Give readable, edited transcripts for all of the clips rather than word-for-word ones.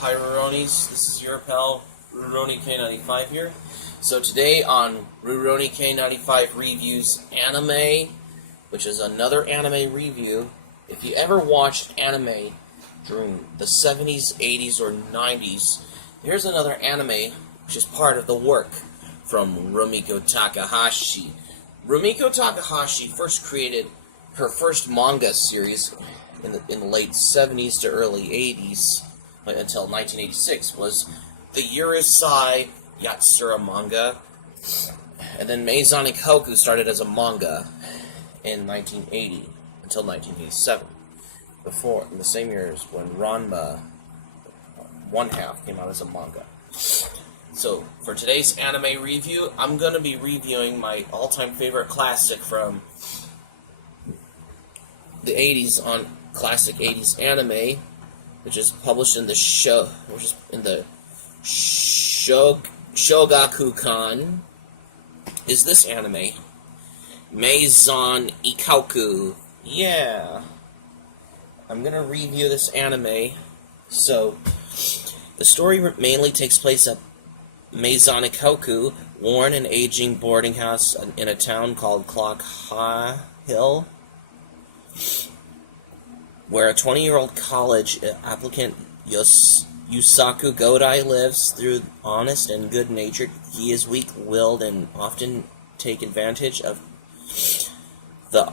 Hi Rurouni's, this is your pal RurouniK95 here. So today on RurouniK95 Reviews Anime, which is another anime review, if you ever watched anime during the 70s, 80s, or 90s, here's another anime which is part of the work from Rumiko Takahashi. Rumiko Takahashi first created her first manga series in the late 70s to early 80s, until 1986, was the Urusei Yatsura manga, and then Maison Ikkoku started as a manga in 1980 until 1987. Before, in the same year as when Ranma, one half, came out as a manga. So, for today's anime review, I'm going to be reviewing my all-time favorite classic from the 80s on classic 80s anime, which is published in the Shogakukan, is this anime, Maison Ikkoku. Yeah. I'm gonna review this anime. So, the story mainly takes place at Maison Ikkoku, worn and aging boarding house in a town called Clock Hill, where a 20-year-old college applicant Yusaku Godai lives. Through honest and good-natured, he is weak-willed and often take advantage by the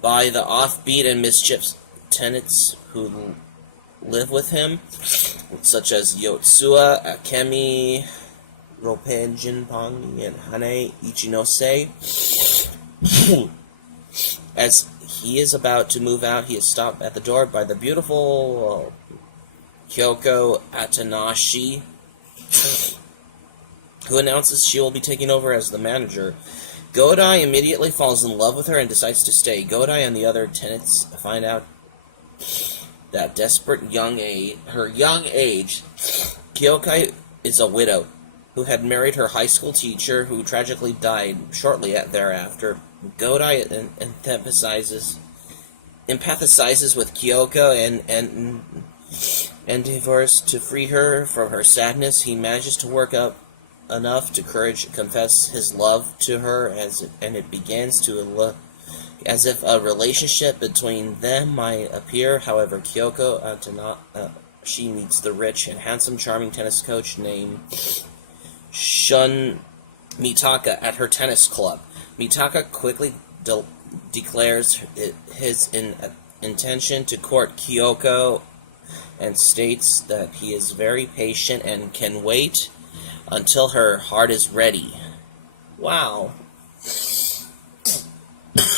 offbeat and mischievous tenants who live with him, such as Yotsua, Akemi, Ropen Jinpang, and Hane Ichinose. As he is about to move out, he is stopped at the door by the beautiful Kyoko Atanashi, who announces she will be taking over as the manager. Godai immediately falls in love with her and decides to stay. Godai and the other tenants find out that her young age, Kyoko is a widow who had married her high school teacher, who tragically died shortly thereafter. Godai empathizes with Kyoko and endeavors to free her from her sadness. He manages to work up enough to confess his love to her, and it begins to look as if a relationship between them might appear. However, Kyoko she meets the rich and handsome charming tennis coach named Shun Mitaka at her tennis club. Mitaka quickly declares his intention to court Kyoko and states that he is very patient and can wait until her heart is ready. Wow.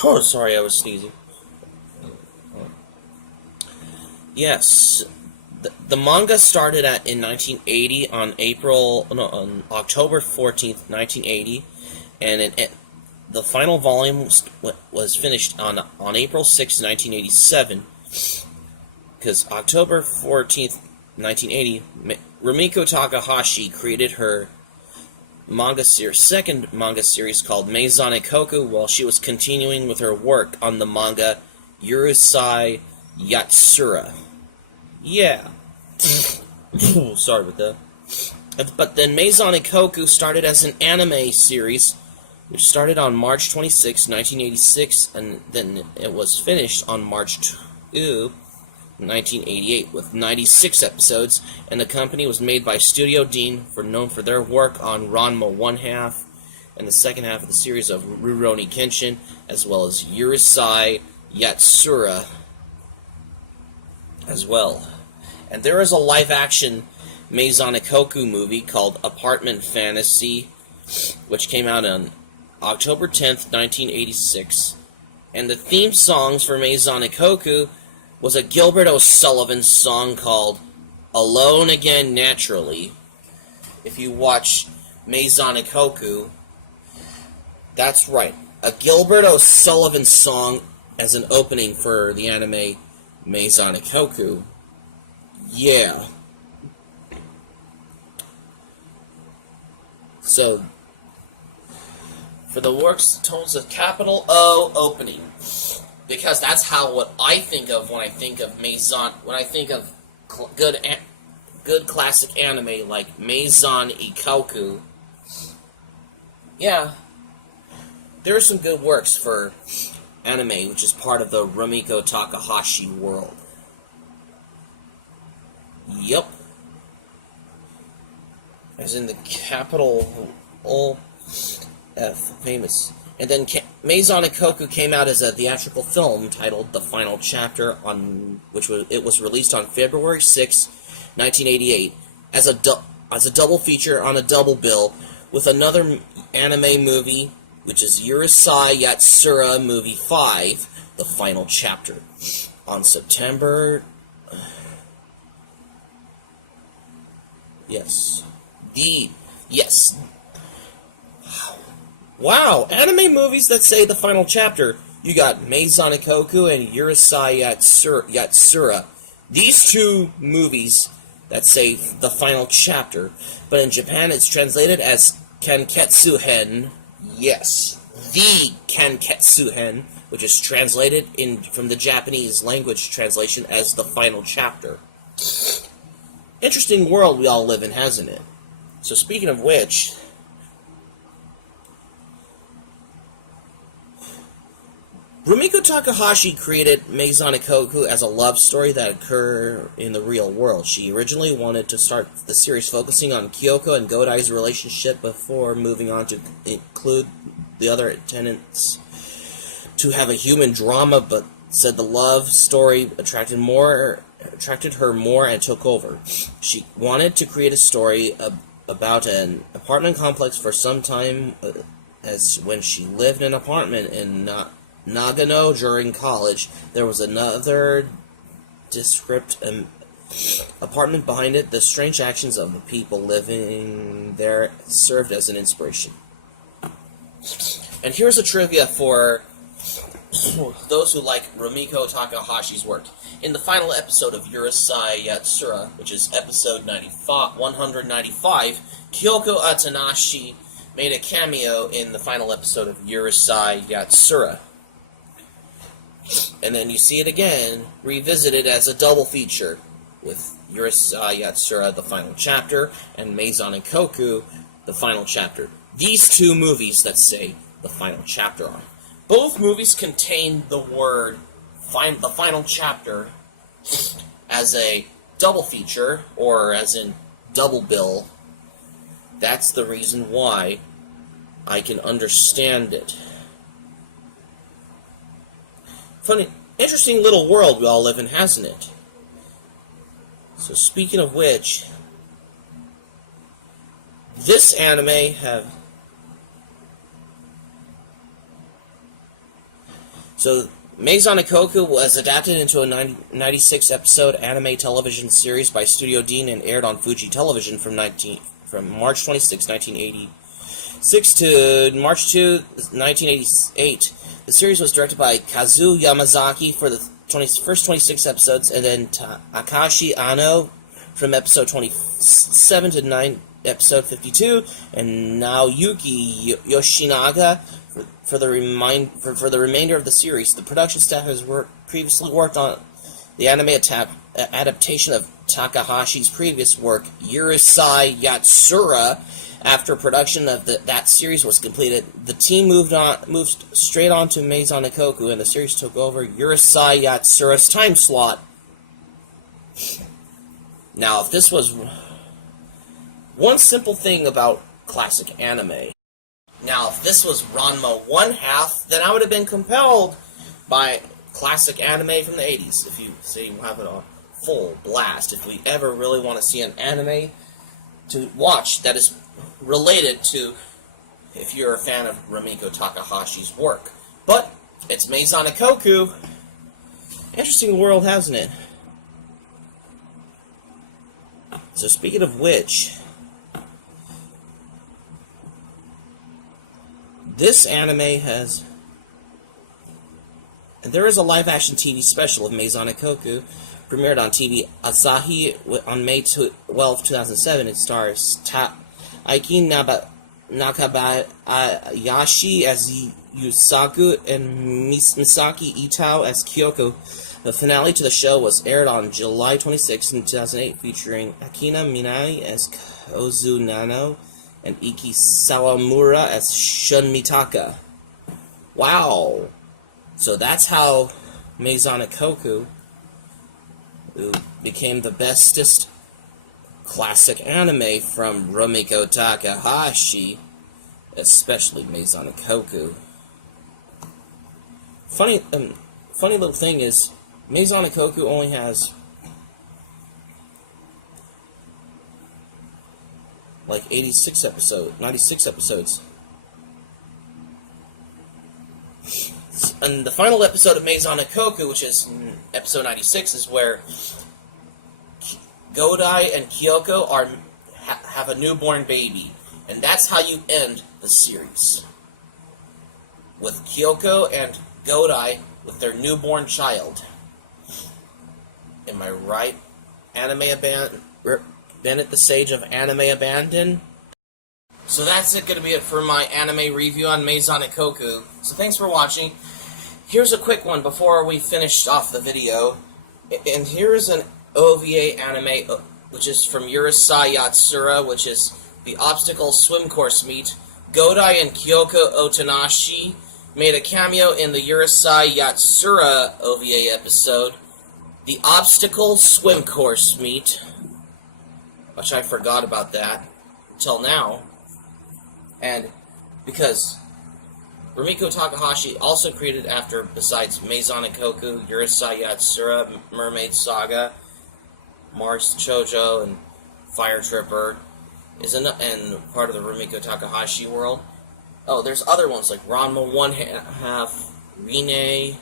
Oh, sorry, I was sneezing. Yes, the manga started in 1980 on October 14th, 1980, and the final volume was finished on April 6th, 1987. Because October 14th, 1980, Rumiko Takahashi created her second manga series called Maison Ikkoku while she was continuing with her work on the manga Urusei Yatsura. Yeah. Sorry about that. But then Maison Ikkoku started as an anime series, which started on March 26, 1986, and then it was finished on March 2, 1988, with 96 episodes, and the company was made by Studio Deen, known for their work on Ranma one half and the second half of the series of Rurouni Kenshin, as well as Urusei Yatsura as well. And there is a live-action Maison Ikkoku movie called Apartment Fantasy, which came out on October 10th, 1986, and the theme songs for Maison Ikkoku was a Gilbert O'Sullivan song called Alone Again Naturally. If you watch Maison Ikkoku, that's right, a Gilbert O'Sullivan song as an opening for the anime Maison Ikkoku. Yeah. So, for the works, tones of capital O opening. Because that's what I think of when I think of Maison, when I think of good good classic anime like Maison Ikkoku. Yeah, there are some good works for anime, which is part of the Rumiko Takahashi world. Yup. As in the capital F, famous. And then Maison Ikkoku came out as a theatrical film titled The Final Chapter, it was released on February 6, 1988, as a double feature on a double bill with another anime movie, which is Urusei Yatsura Movie 5, The Final Chapter, on September... Yes. Yes. Wow, anime movies that say The Final Chapter. You got Maison Ikkoku and Urusei Yatsura. These two movies that say The Final Chapter, but in Japan it's translated as Kanketsu-hen. Yes, the Kanketsu-hen, which is translated from the Japanese language translation as The Final Chapter. Interesting world we all live in, hasn't it? So speaking of which, Rumiko Takahashi created Maison Ikkoku as a love story that occurred in the real world. She originally wanted to start the series focusing on Kyoko and Godai's relationship before moving on to include the other tenants to have a human drama, but said the love story attracted her more and took over. She wanted to create a story about an apartment complex for some time, as when she lived in an apartment in Nagano during college. There was another descript apartment behind it. The strange actions of the people living there served as an inspiration. And here's a trivia for those who like Rumiko Takahashi's work. In the final episode of Urusei Yatsura, which is episode 195, Kyoko Atanashi made a cameo in the final episode of Urusei Yatsura. And then you see it again, revisited as a double feature, with Urusei Yatsura, The Final Chapter, and Maison Ikkoku, The Final Chapter. These two movies that say The Final Chapter on. Both movies contain the word The Final Chapter as a double feature, or as in double bill. That's the reason why I can understand it. Funny, interesting little world we all live in, hasn't it? So speaking of which, this anime So Maison Ikkoku was adapted into a 96-episode anime television series by Studio Deen and aired on Fuji Television from March 26, 1986 to March 2, 1988. The series was directed by Kazuo Yamazaki for the first 26 episodes, and then Takashi Ano from episode 27 to episode 52, and Naoyuki Yoshinaga for the remainder of the series. The production staff has previously worked on the anime adaptation of Takahashi's previous work, Urusei Yatsura. After production of that series was completed, the team moved straight on to Maison Ikkoku, and the series took over Urusei Yatsura's time slot. Now, if this was one simple thing about classic anime, now if this was Ranma 1/2, then I would have been compelled by classic anime from the 80s. If you say you have it on full blast, if we ever really want to see an anime to watch that is related to, if you're a fan of Rumiko Takahashi's work. But it's Maison Ikkoku. Interesting world, hasn't it? So speaking of which, this anime has... And there is a live-action TV special of Maison Ikkoku, premiered on TV Asahi on May 12, 2007. It stars Aiki Nakabayashi as Yusaku and Misaki Itao as Kyoko. The finale to the show was aired on July 26, 2008, featuring Akina Minai as Kozu Nano and Iki Sawamura as Shun Mitaka. Wow! So that's how Maison Ikkoku became the bestest classic anime from Rumiko Takahashi, especially Maison Ikkoku. Funny little thing is, Maison Ikkoku only has like 96 episodes. And the final episode of Maison Ikkoku, which is episode 96, is where Godai and Kyoko have a newborn baby. And that's how you end the series. With Kyoko and Godai with their newborn child. Am I right? Bennett the Sage of Anime Abandon? So that's going to be it for my anime review on Maison Ikkoku. So thanks for watching. Here's a quick one before we finish off the video. And here's an OVA anime, which is from Urusei Yatsura, which is the obstacle swim course meet. Godai and Kyoko Otonashi made a cameo in the Urusei Yatsura OVA episode, the obstacle swim course meet, which I forgot about that until now. And because Rumiko Takahashi also created besides Maison Ikkoku, Urusei Yatsura, Mermaid Saga, Mars Shoujo, and Fire Tripper, and part of the Rumiko Takahashi world. Oh, there's other ones like Ranma 1/2, Rin-ne,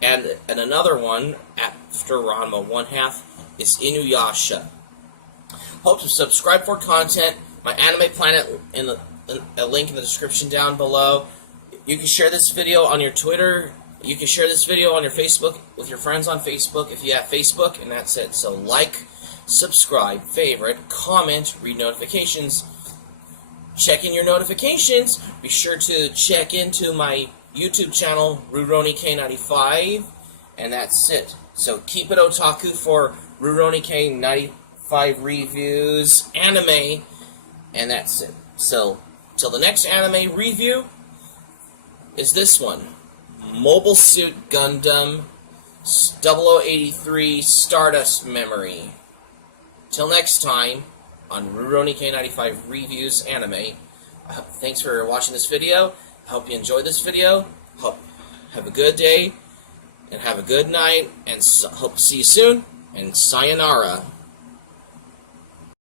and another one after Ranma 1/2 is Inuyasha. Hope to subscribe for content. My Anime Planet a link in the description down below. You can share this video on your Twitter. You can share this video on your Facebook with your friends on Facebook if you have Facebook, and that's it. So like, subscribe, favorite, comment, read notifications. Check in your notifications. Be sure to check into my YouTube channel, RurouniK95, and that's it. So keep it otaku for RurouniK95 Reviews Anime, and that's it. So, till the next anime review is this one. Mobile Suit Gundam 0083 Stardust Memory. Till next time, on RurouniK95 Reviews Anime. Thanks for watching this video. I hope you enjoyed this video. Have a good day, and have a good night, and hope to see you soon, and sayonara.